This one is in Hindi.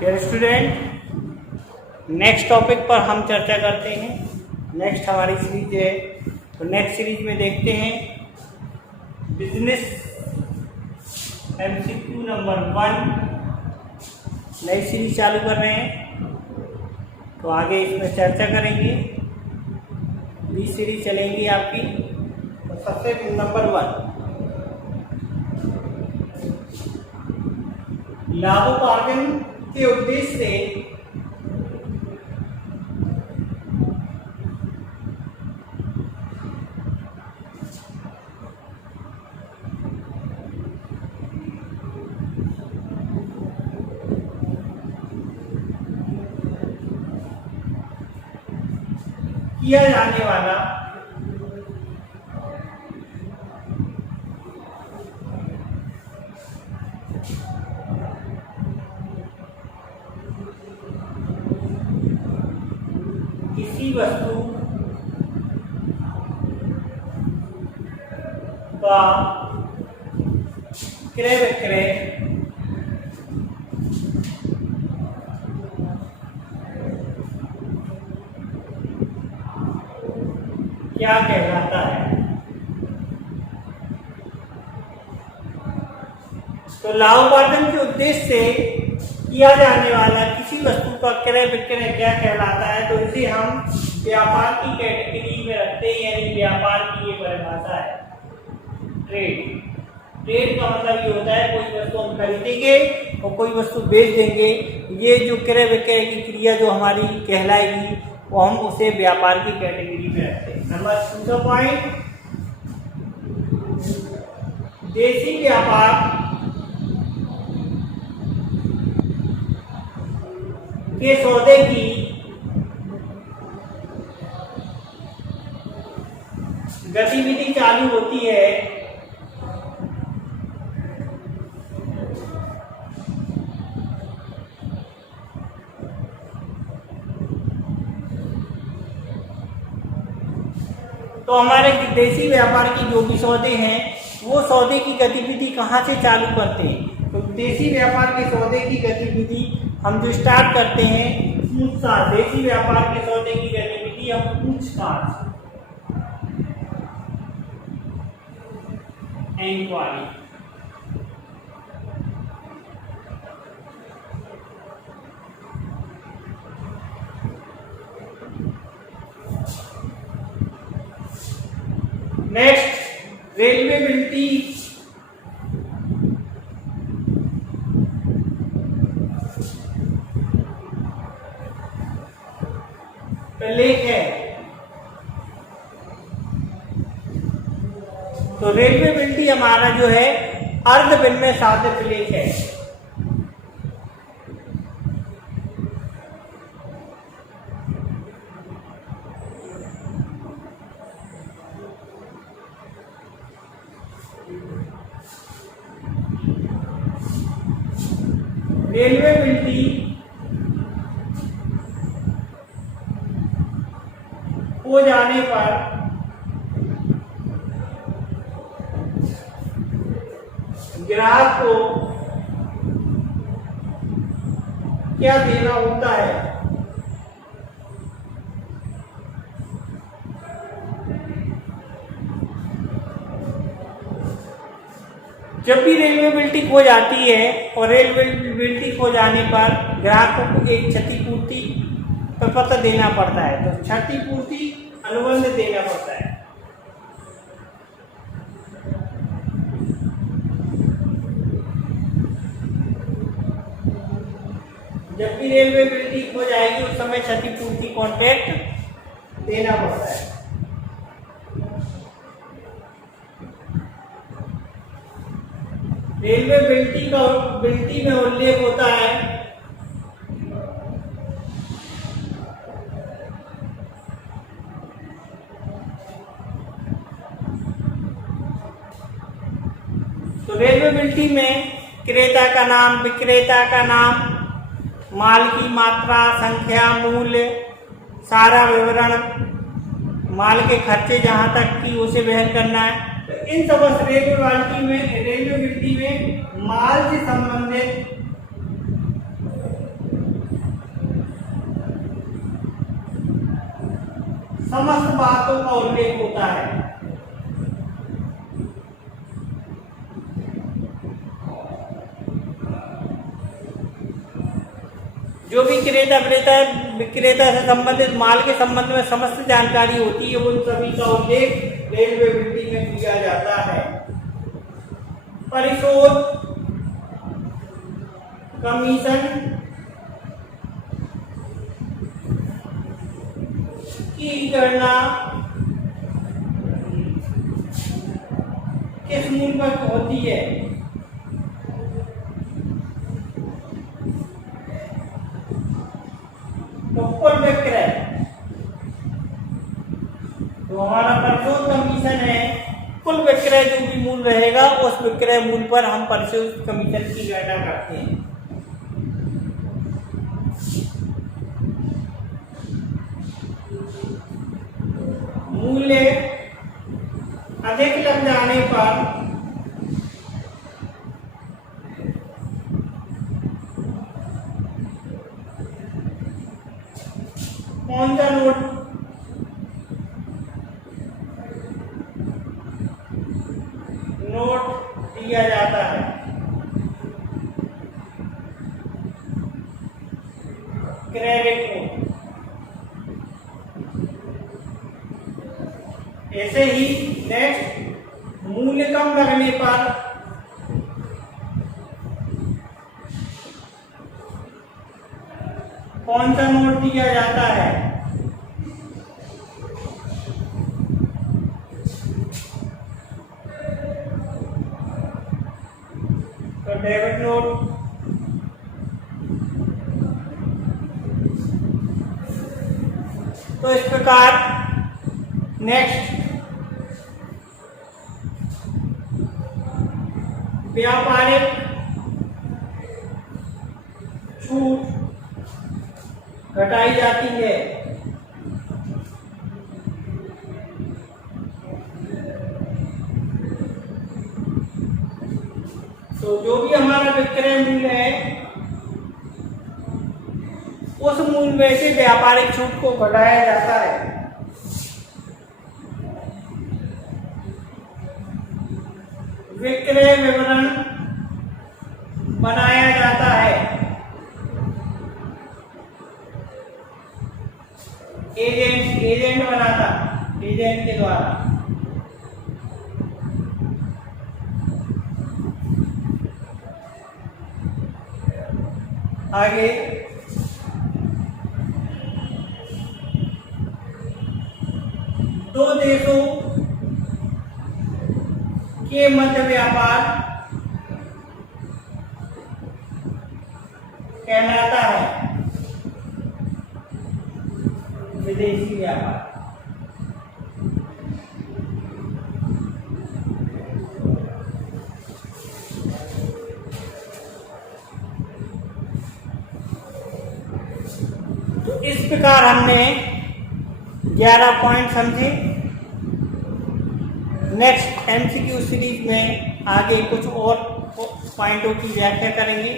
डियर स्टूडेंट, नेक्स्ट टॉपिक पर हम चर्चा करते हैं। नेक्स्ट हमारी सीरीज है, तो नेक्स्ट सीरीज में देखते हैं बिजनेस MCQ नंबर 1। नई सीरीज चालू कर रहे हैं, तो आगे इसमें चर्चा करेंगे। 20 सीरीज चलेंगी आपकी। तो सबसे नंबर 1, लाभोपार्जन के उद्देश्य से किया जाने वाला किसी वस्तु का क्रय विक्रय क्या कहलाता है। तो लाभोपार्जन के उद्देश्य से किया जाने वाला किसी वस्तु का क्रय विक्रय क्या कहलाता है, तो इसे हम व्यापार की कैटेगरी में रखते हैं। यानी व्यापार की ये परिभाषा है ट्रेड। ट्रेड का मतलब ये होता है कोई वस्तु हम खरीदेंगे और कोई वस्तु बेच देंगे। ये जो क्रय विक्रय की क्रिया जो हमारी कहलाएगी, वो हम उसे व्यापार की कैटेगरी में रखते हैं। नंबर 2 पॉइंट, देशी व्यापार के सौदे की गतिविधि चालू होती है तो हमारे देशी व्यापार की जो भी सौदे हैं, वो सौदे की गतिविधि कहाँ से चालू करते हैं। तो देशी व्यापार के सौदे की गतिविधि हम जो स्टार्ट करते हैं पूछताछ। देशी व्यापार के सौदे की गतिविधि हम पूछताछ, इंक्वायरी। नेक्स्ट, रेलवे बिल्टी लेख है। तो रेलवे बिल्टी हमारा जो है अर्ध विनिमय साध्य लेख है। रेलवे बिल्टी हो जाने पर ग्राहक को क्या देना होता है। जब भी रेलवे बिल्टी खो जाती है और रेलवे बिल्टी खो जाने पर ग्राहकों को एक क्षतिपूर्ति प्रपत्र देना पड़ता है। तो क्षतिपूर्ति अनुबंध देना पड़ता है। जब भी रेलवे बिल्टी खो जाएगी उस समय क्षतिपूर्ति कॉन्ट्रैक्ट देना पड़ता है। रेलवे बिल्टी में उल्लेख होता है तो रेलवे बिल्टी में क्रेता का नाम, विक्रेता का नाम, माल की मात्रा, संख्या, मूल्य, सारा विवरण, माल के खर्चे जहां तक कि उसे वहन करना है। तो इन सब रेलवे बिल्टी में माल से संबंधित समस्त बातों का उल्लेख होता है। जो भी क्रेता विक्रेता से संबंधित माल के संबंध में समस्त जानकारी होती है उन सभी का उल्लेख रेलिवेबिलिटी में किया जाता है। परिशोध कमीशन की गणना किस मूल पर होती है? तो कुल विक्रय। तो हमारा परिशोध कमीशन है, कुल विक्रय जो भी मूल रहेगा उस विक्रय मूल पर हम परिशोध कमीशन की गणना करते हैं। मूल्य अधिक लग जाने पर कौन सा नोट दिया जाता है? Credit note. ऐसे ही नेक्स्ट, मूल्य कम लगने पर कौन सा नोट दिया जाता है? तो डेबिट नोट। तो इस प्रकार नेक्स्ट, व्यापारिक छूट घटाई जाती है। तो जो भी हमारा विक्रय मूल्य है उस मूल्य में से व्यापारिक छूट को घटाया जाता है। विक्रय विवरण बनाया जाता है। एजेंट बनाता, एजेंट के द्वारा। आगे दो देशों के मध्य व्यापार कहलाता है विदेशी व्यापार। तो इस प्रकार हमने 11 पॉइंट समझे। नेक्स्ट एमसीक्यू सीरीज में आगे कुछ और पॉइंटों की व्याख्या करेंगे।